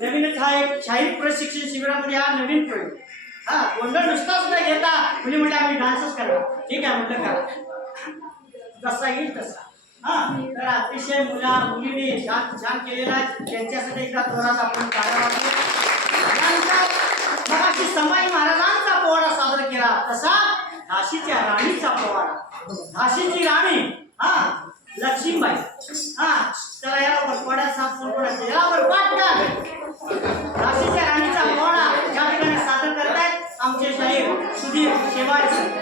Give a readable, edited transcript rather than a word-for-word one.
नवीनच हा एक शाहीर प्रशिक्षण शिबिरामध्ये हा नवीन प्रयोग. हा गोंधळ नुसताच न घेता मुली म्हणजे आम्ही डान्सच करणार. ठीक आहे म्हटलं करा जसा येईल तसा. हा तर अतिशय मुलीने छान केलेला आहे. त्यांच्यासाठी एकदा जोरात आपण टाळ्या वाजवूया. त्यानंतर मगाशी संभाजी महाराजांचा पोवाडा सादर केला तसा झाशीच्या राणीचा पोवाडा. झाशीची राणी हा लक्ष्मीबाई. हा चला या पोवाड्यात साफ कोण यावर पाठ झाशीच्या राणीचा पोवाडा या ठिकाणी सादर करतायत आमचे शाहीर सुधीर शेवाळे.